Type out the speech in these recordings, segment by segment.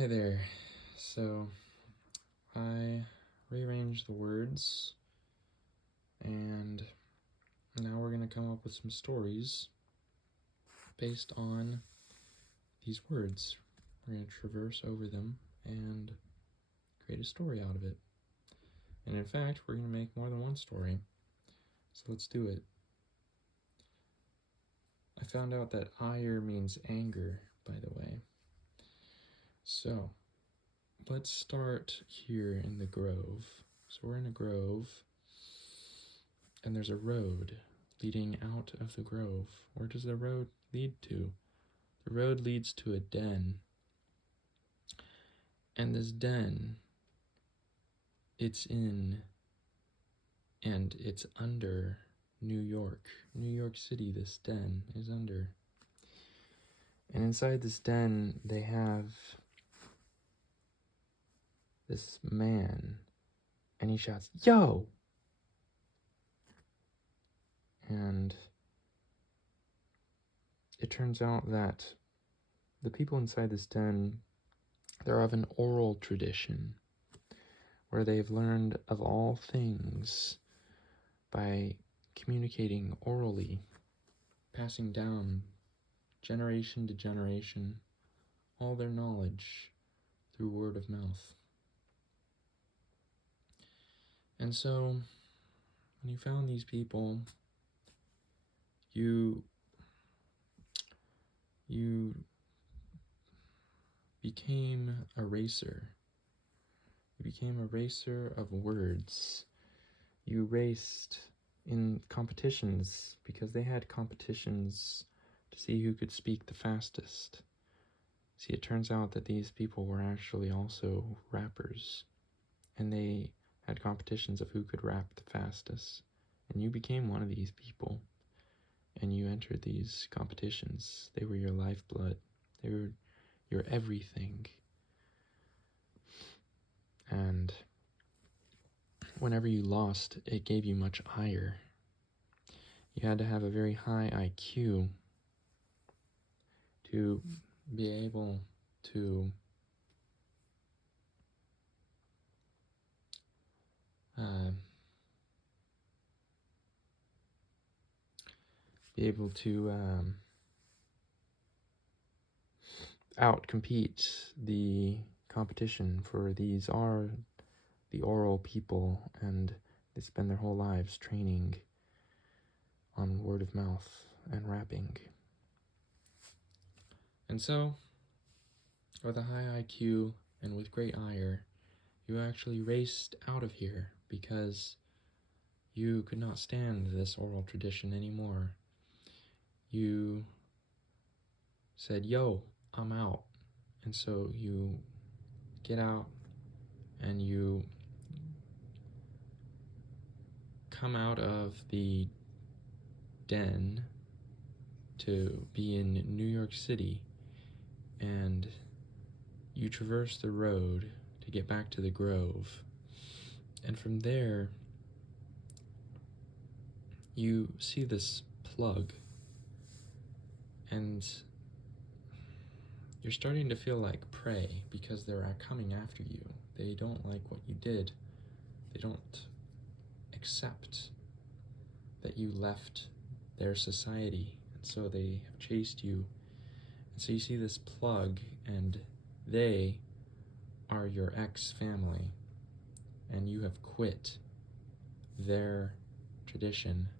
Hi there. So I rearranged the words and now we're going to come up with some stories based on these words. We're going to traverse over them and create a story out of it. And in fact, we're going to make more than one story. So let's do it. I found out that ire means anger, by the way. So let's start here in the grove. So we're in a grove, and there's a road leading out of the grove. Where does the road lead to? The road leads to a den. And this den, it's in and it's under New York. New York City, this den is under. And inside this den, they have this man, and he shouts, "Yo!" And it turns out that the people inside this den, they're of an oral tradition where they've learned of all things by communicating orally, passing down generation to generation all their knowledge through word of mouth. And so when you found these people, you became a racer. You became a racer of words. You raced in competitions because they had competitions to see who could speak the fastest. See, it turns out that these people were actually also rappers, and they had competitions of who could rap the fastest. And you became one of these people, and you entered these competitions. They were your lifeblood. They were your everything. And whenever you lost, it gave you much ire. You had to have a very high IQ to be able to outcompete the competition, for these are the oral people, and they spend their whole lives training on word of mouth and rapping. And so, with a high IQ and with great ire, you actually raced out of here because you could not stand this oral tradition anymore. You said, "Yo, I'm out." And so you get out and you come out of the den to be in New York City, and you traverse the road to get back to the grove. And from there, you see this plug, and you're starting to feel like prey because they're coming after you. They don't like what you did. They don't accept that you left their society, and so they have chased you. And so you see this plug, and they are your ex-family, and you have quit their tradition.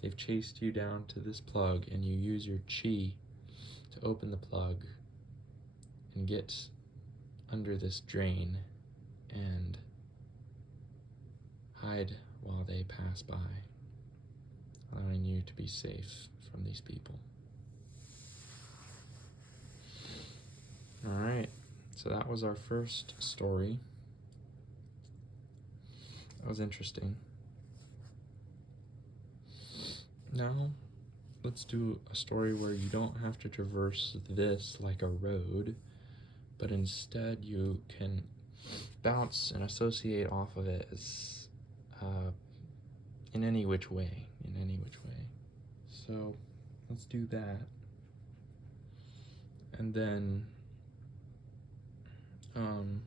They've chased you down to this plug, and you use your chi to open the plug and get under this drain and hide while they pass by, allowing you to be safe from these people. Alright, so that was our first story. That was interesting. Now, let's do a story where you don't have to traverse this like a road, but instead you can bounce and associate off of it as in any which way. So let's do that. And then Um,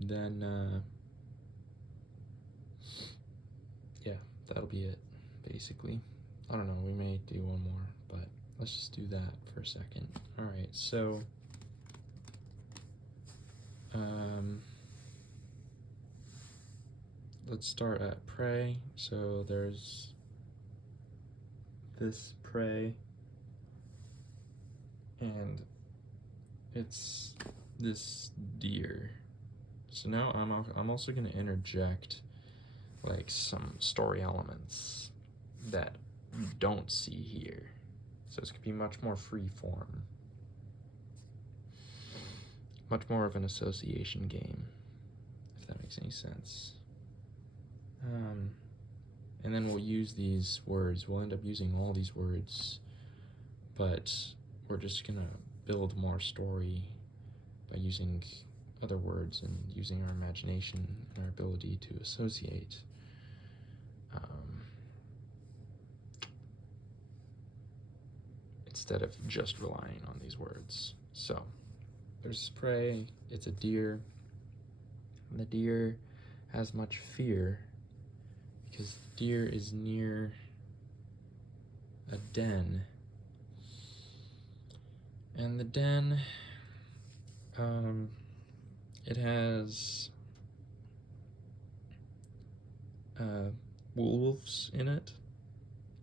then, yeah, that'll be it, basically. I don't know, we may do one more, but let's just do that for a second. Alright, so, let's start at prey. So there's this prey, and it's this deer. So now I'm also going to interject like some story elements that you don't see here. So it's going to be much more free form. Much more of an association game, if that makes any sense. And then we'll use these words. We'll end up using all these words, but we're just going to build more story by using other words and using our imagination and our ability to associate. Instead of just relying on these words. So there's prey, it's a deer, and the deer has much fear because the deer is near a den, and the den, it has wolves in it,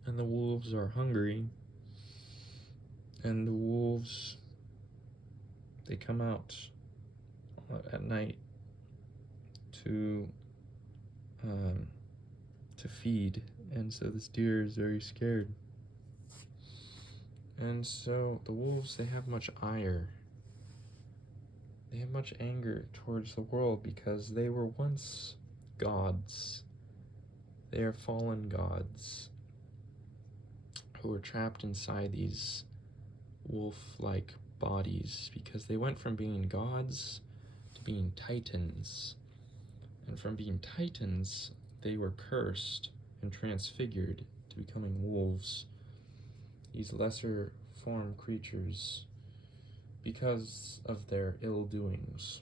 and the wolves are hungry, and the wolves, they come out at night to feed, and so this deer is very scared. And so the wolves, they have much ire. They have much anger towards the world because they were once gods. They are fallen gods who were trapped inside these wolf-like bodies because they went from being gods to being titans. And from being titans, they were cursed and transfigured to becoming wolves, these lesser form creatures, because of their ill doings.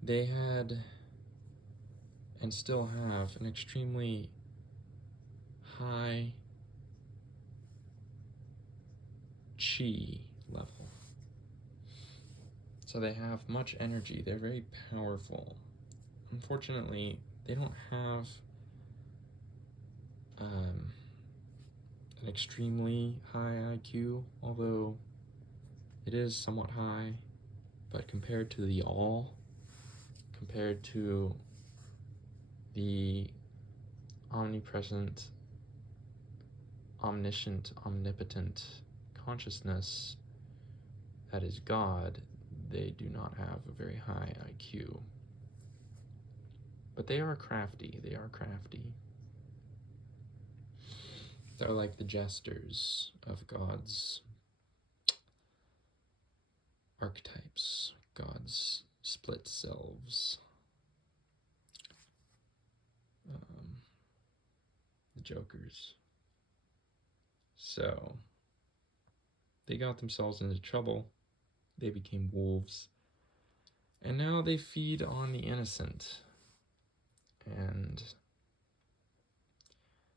They had, and still have, an extremely high chi level. So they have much energy, they're very powerful. Unfortunately, they don't have an extremely high IQ, although it is somewhat high, but compared to the all, compared to the omnipresent, omniscient, omnipotent consciousness that is God, they do not have a very high IQ. But they are crafty, they are crafty. They're like the jesters of God's archetypes, God's split selves. The jokers. So, they got themselves into trouble. They became wolves. And now they feed on the innocent. And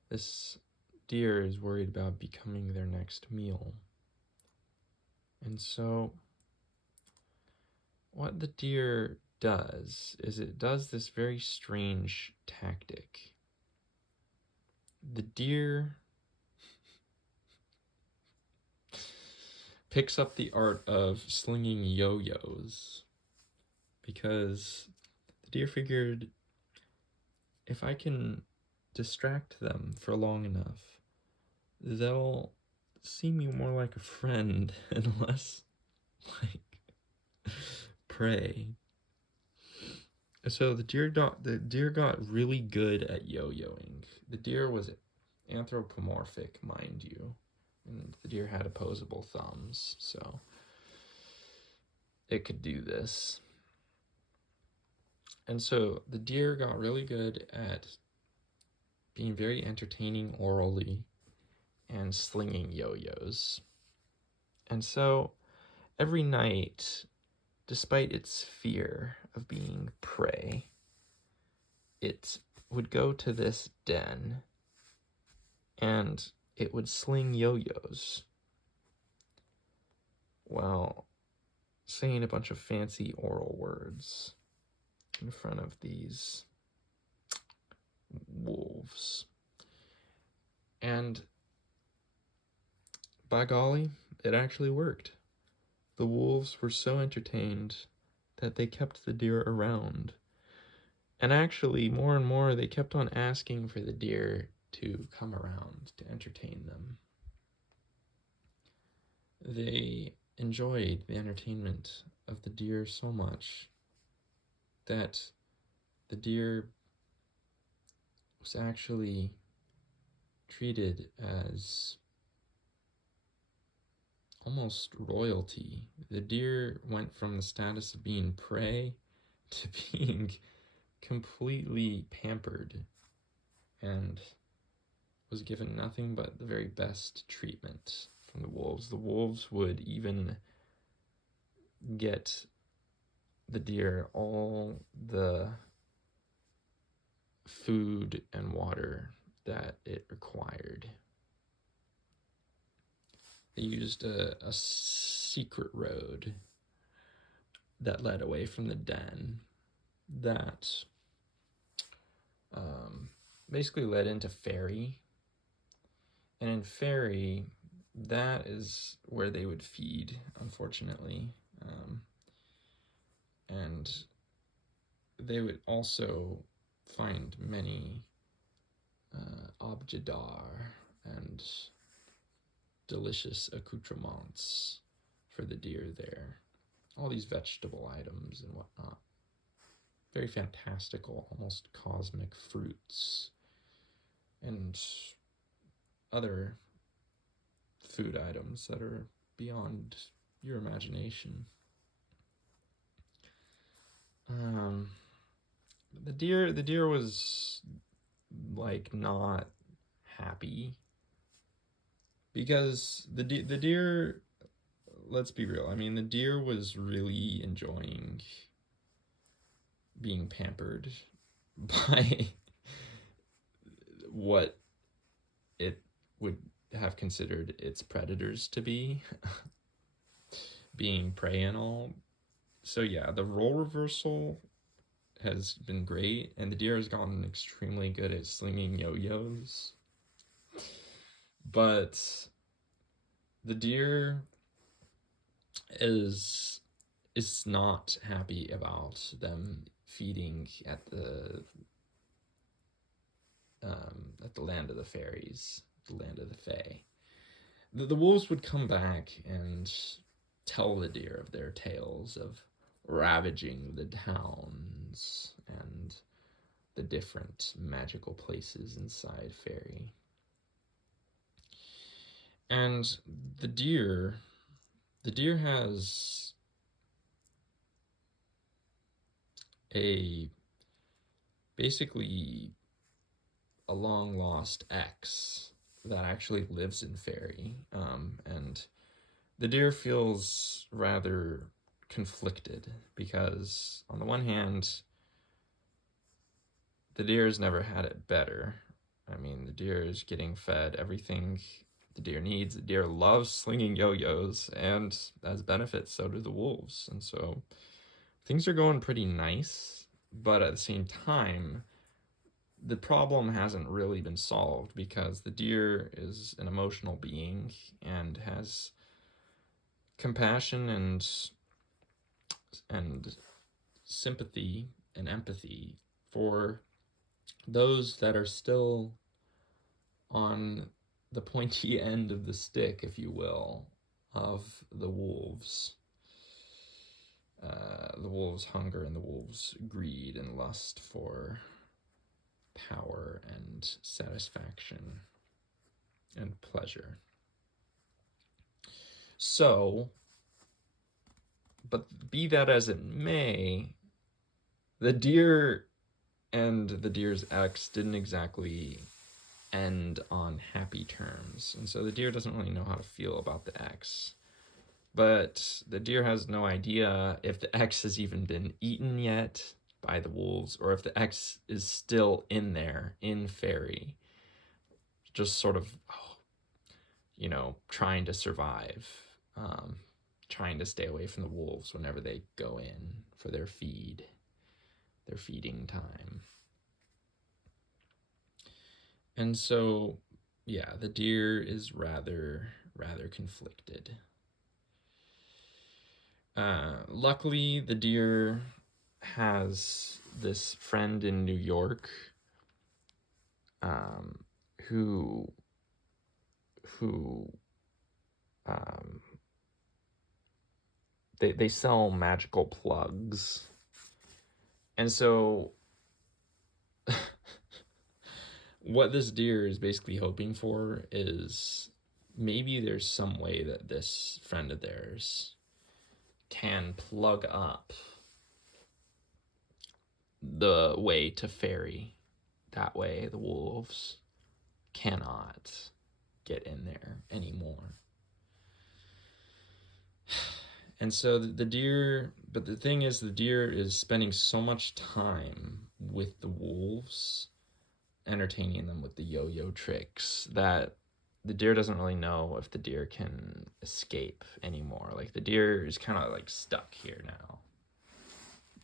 this deer is worried about becoming their next meal. And so, what the deer does is it does this very strange tactic. The deer picks up the art of slinging yo-yos because the deer figured, if I can distract them for long enough, they'll see me more like a friend and less like prey. So the deer got really good at yo-yoing. The deer was anthropomorphic, mind you, and the deer had opposable thumbs, so it could do this. And so the deer got really good at being very entertaining orally and slinging yo-yos. And so every night, despite its fear of being prey, it would go to this den and it would sling yo-yos while saying a bunch of fancy oral words in front of these wolves. And by golly, it actually worked. The wolves were so entertained that they kept the deer around. And actually, more and more, they kept on asking for the deer to come around to entertain them. They enjoyed the entertainment of the deer so much that the deer was actually treated as almost royalty. The deer went from the status of being prey to being completely pampered and was given nothing but the very best treatment from the wolves. The wolves would even get the deer all the food and water that it required. They used a secret road that led away from the den that basically led into Ferry. And in Ferry, that is where they would feed, unfortunately. And they would also find many objets d'art and delicious accoutrements for the deer there. All these vegetable items and whatnot. Very fantastical, almost cosmic fruits and other food items that are beyond your imagination. The deer was like not happy because the deer, let's be real, I mean, the deer was really enjoying being pampered by what it would have considered its predators to be, being prey and all. So yeah, the role reversal has been great, and the deer has gotten extremely good at slinging yo-yos. But the deer is not happy about them feeding at the land of the fairies, the land of the fae. The wolves would come back and tell the deer of their tales of ravaging the towns and the different magical places inside Fairy. And the deer has basically a long lost ex that actually lives in Fairy, and the deer feels rather conflicted because on the one hand, the deer has never had it better. I mean, the deer is getting fed everything the deer needs. The deer loves slinging yo-yos, and as benefits, so do the wolves. And so things are going pretty nice, but at the same time, the problem hasn't really been solved because the deer is an emotional being and has compassion and sympathy and empathy for those that are still on the pointy end of the stick, if you will, of the wolves. The wolves' hunger and the wolves' greed and lust for power and satisfaction and pleasure. So, but be that as it may, The deer and the deer's ex didn't exactly end on happy terms, and so the deer doesn't really know how to feel about the ex. But the deer has no idea if the ex has even been eaten yet by the wolves, or if the ex is still in there in Fairy, just sort of, trying to survive, um, trying to stay away from the wolves whenever they go in for their feeding time. And so, yeah, the deer is rather conflicted. Luckily, the deer has this friend in New York, um, who um, they sell magical plugs, and so what this deer is basically hoping for is maybe there's some way that this friend of theirs can plug up the way to Fairy. That way the wolves cannot get in there anymore. And so the deer, but the thing is, the deer is spending so much time with the wolves, entertaining them with the yo-yo tricks, that the deer doesn't really know if the deer can escape anymore. Like, the deer is kind of like stuck here now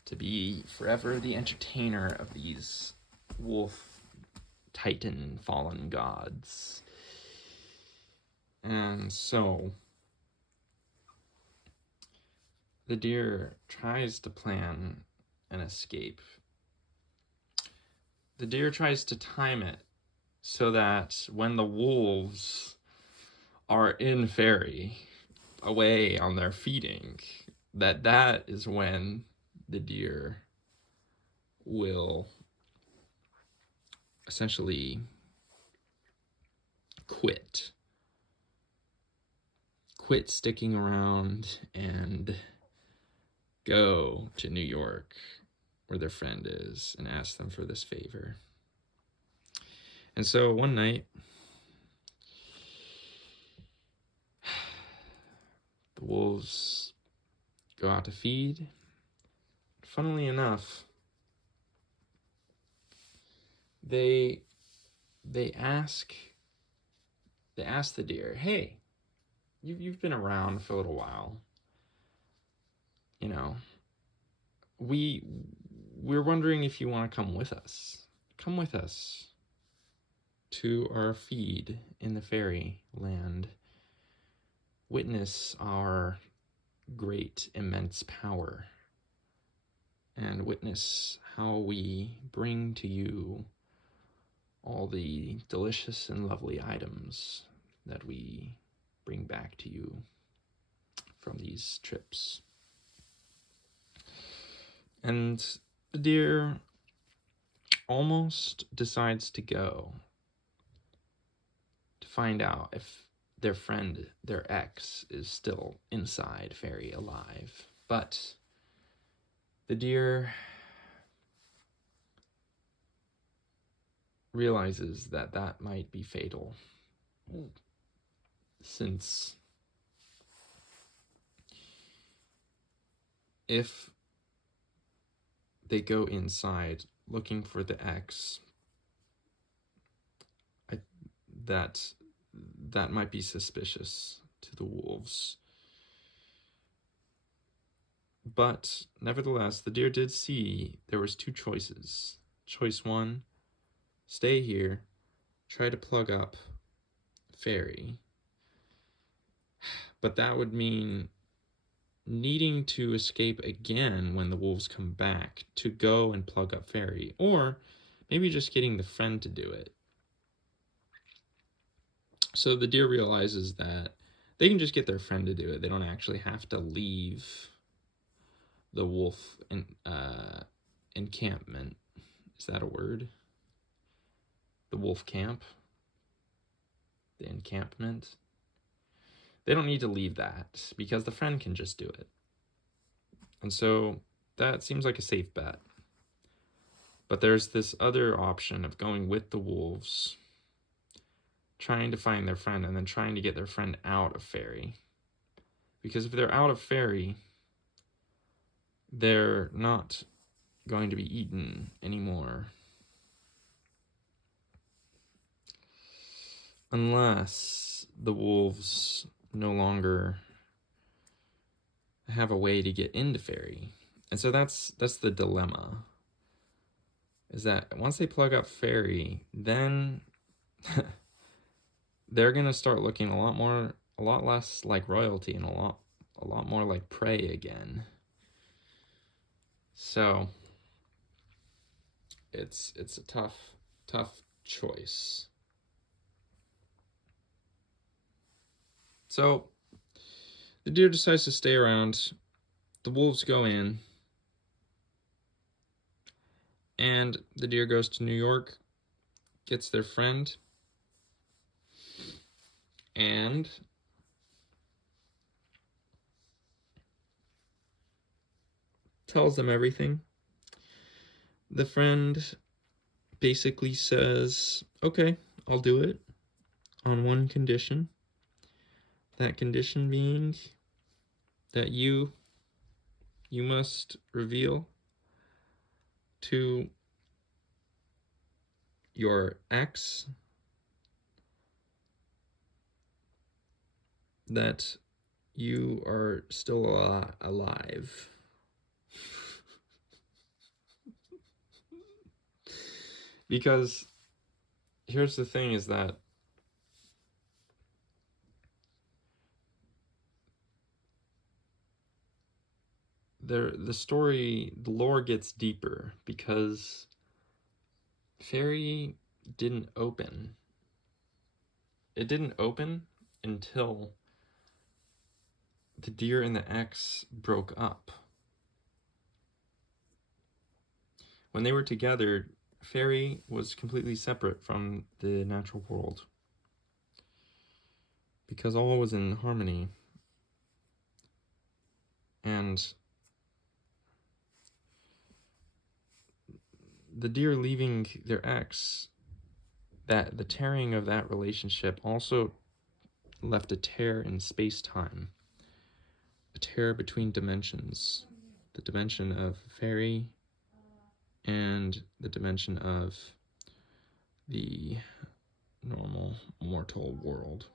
to be forever the entertainer of these wolf titan fallen gods. And so the deer tries to plan an escape. The deer tries to time it so that when the wolves are in Fairy, away on their feeding, that is when the deer will essentially quit sticking around and go to New York, where their friend is, and ask them for this favor. And so one night, the wolves go out to feed. Funnily enough, they ask the deer, "Hey, you've been around for a little while. You know, we're wondering if you want to come with us. Come with us to our feed in the fairy land. Witness our great, immense power, and witness how we bring to you all the delicious and lovely items that we bring back to you from these trips." And the deer almost decides to go to find out if their friend, their ex, is still inside Fairy alive. But the deer realizes that might be fatal, since if they go inside looking for the ex, that might be suspicious to the wolves. But nevertheless, the deer did see there was two choices. Choice one, stay here, try to plug up Fairy. But that would mean needing to escape again when the wolves come back to go and plug up Fairy, or maybe just getting the friend to do it. So the deer realizes that they can just get their friend to do it. They don't actually have to leave the wolf encampment. Is that a word? The wolf camp? The encampment? They don't need to leave that because the friend can just do it. And so that seems like a safe bet. But there's this other option of going with the wolves, trying to find their friend, and then trying to get their friend out of Fairy. Because if they're out of Fairy, they're not going to be eaten anymore. Unless the wolves no longer have a way to get into Fairy. And so that's the dilemma. Is that once they plug up Fairy, then they're gonna start looking a lot less like royalty and a lot more like prey again. So it's a tough choice. So the deer decides to stay around. The wolves go in, and the deer goes to New York, gets their friend, and tells them everything. The friend basically says, okay, I'll do it on one condition. That condition being that you must reveal to your ex that you are still alive. Because here's the thing, is that the lore gets deeper, because Fairy didn't open. It didn't open until the deer and the ex broke up. When they were together, Fairy was completely separate from the natural world, because all was in harmony. And the deer leaving their ex, that the tearing of that relationship also left a tear in space-time, a tear between dimensions, the dimension of Fairy and the dimension of the normal mortal world.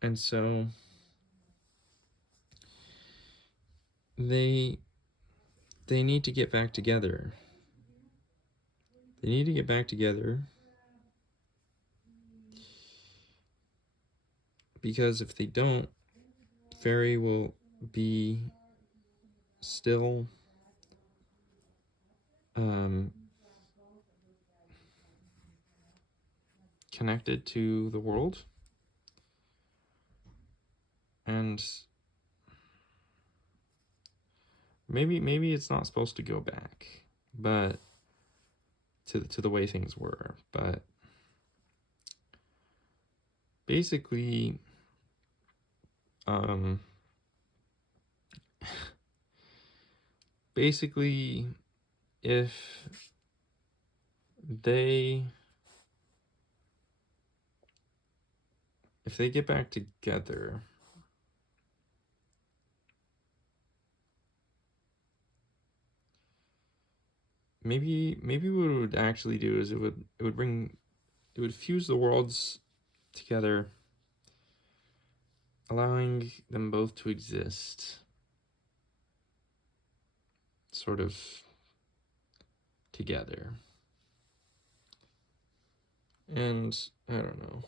And so they need to get back together. They need to get back together, because if they don't, Fairy will be still connected to the world, and maybe it's not supposed to go back, but to the way things were. But basically, if they get back together, maybe what it would actually do is it would fuse the worlds together, allowing them both to exist sort of together. And I don't know.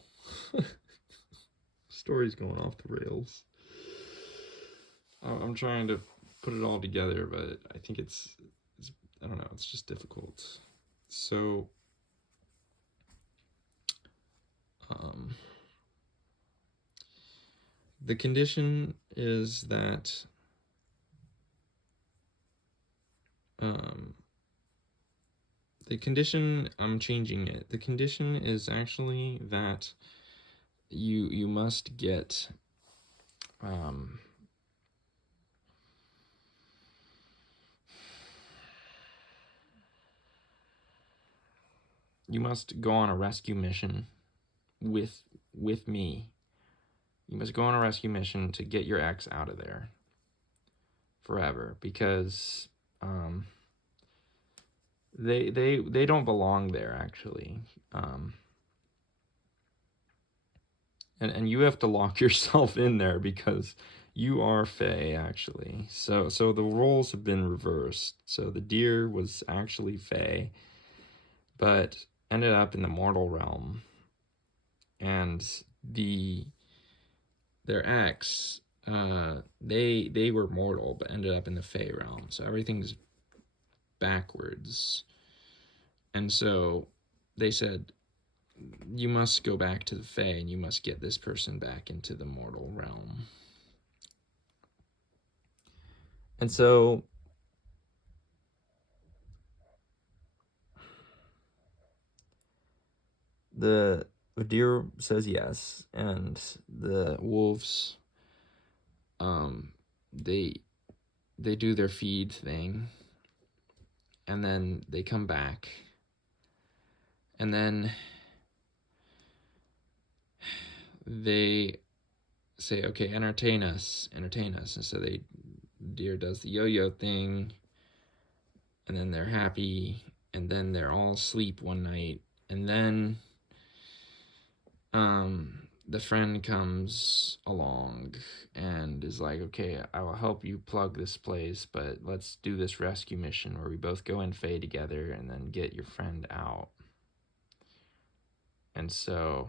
Story's going off the rails. I'm trying to put it all together, but I think it's I don't know, it's just difficult. So the condition is that the condition, I'm changing it. The condition is actually that you must get you must go on a rescue mission with me. You must go on a rescue mission to get your ex out of there forever, because they don't belong there, actually. And you have to lock yourself in there because you are Fae, actually. So the roles have been reversed. So the deer was actually Fae, but ended up in the mortal realm, and their ex, they were mortal but ended up in the Fae realm. So everything's backwards. And so they said, you must go back to the Fae and you must get this person back into the mortal realm. And so the deer says yes, and the wolves, they do their feed thing, and then they come back, and then they say, okay, entertain us. And so deer does the yo-yo thing, and then they're happy, and then they're all asleep one night, and then the friend comes along and is like, okay, I will help you plug this place, but let's do this rescue mission where we both go in Fae together and then get your friend out. And so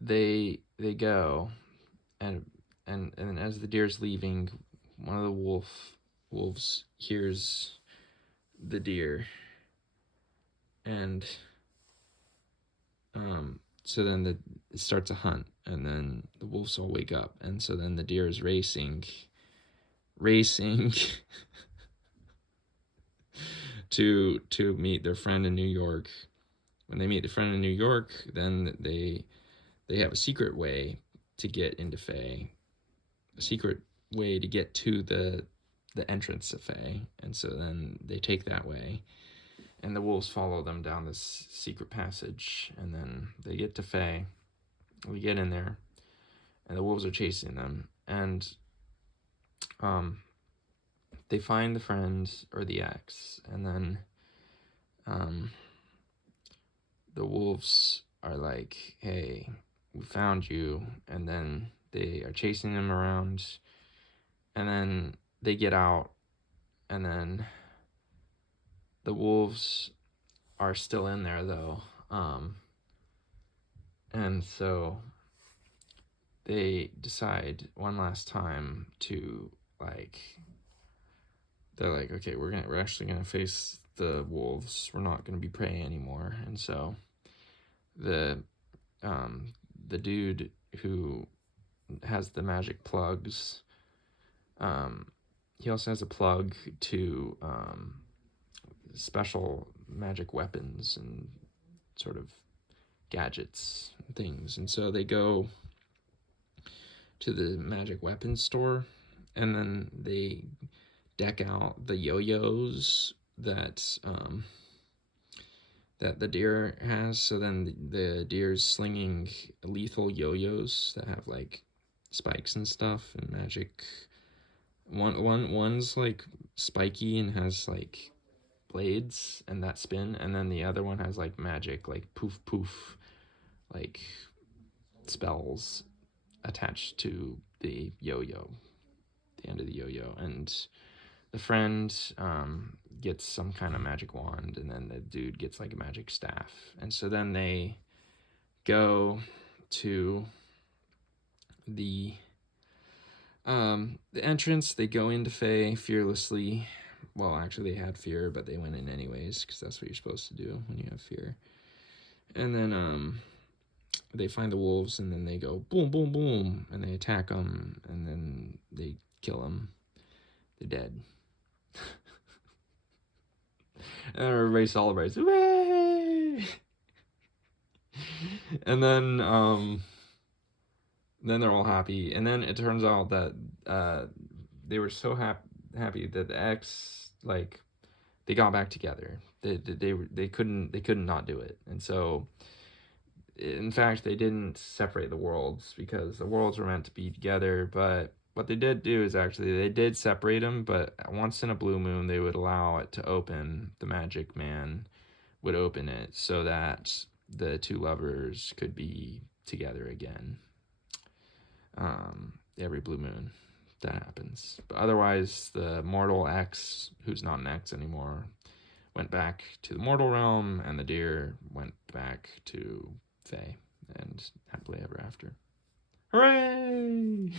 they go, and as the deer's leaving, one of the wolves hears the deer, and so then it starts a hunt, and then the wolves all wake up, and so then the deer is racing to meet their friend in New York. When they meet the friend in New York, then they have a secret way to get into Fae, a secret way to get to the entrance of Fae, and so then they take that way, and the wolves follow them down this secret passage, and then they get to Fae. We get in there, and the wolves are chasing them, and they find the friend or the ex, and then the wolves are like, hey, we found you, and then they are chasing them around, and then they get out, and then the wolves are still in there, though, and so they decide one last time to, like, they're like, okay, we're actually gonna face the wolves. We're not gonna be prey anymore. And so the dude who has the magic plugs, he also has a plug to special magic weapons and sort of gadgets and things. And so they go to the magic weapons store, and then they deck out the yo-yos that the deer has. So then the deer's slinging lethal yo-yos that have like spikes and stuff and magic. One's like spiky and has like blades and that spin, and then the other one has like magic, like poof poof, like spells attached to the yo-yo, the end of the yo-yo. And the friend gets some kind of magic wand, and then the dude gets like a magic staff. And so then they go to the entrance. They go into Fae fearlessly. Well, actually, they had fear, but they went in anyways, because that's what you're supposed to do when you have fear. And then they find the wolves, and then they go boom, boom, boom, and they attack them, and then they kill them. They're dead. And everybody celebrates. Hooray! And then they're all happy. And then it turns out that they were so happy. happy that the ex, like, they got back together. They couldn't not do it, and so in fact they didn't separate the worlds because the worlds were meant to be together. But what they did do is actually they did separate them, but once in a blue moon they would allow it to open. The magic man would open it so that the two lovers could be together again. Every blue moon that happens. But otherwise, the mortal X, who's not an X anymore, went back to the mortal realm, and the deer went back to Fae, and happily ever after. Hooray!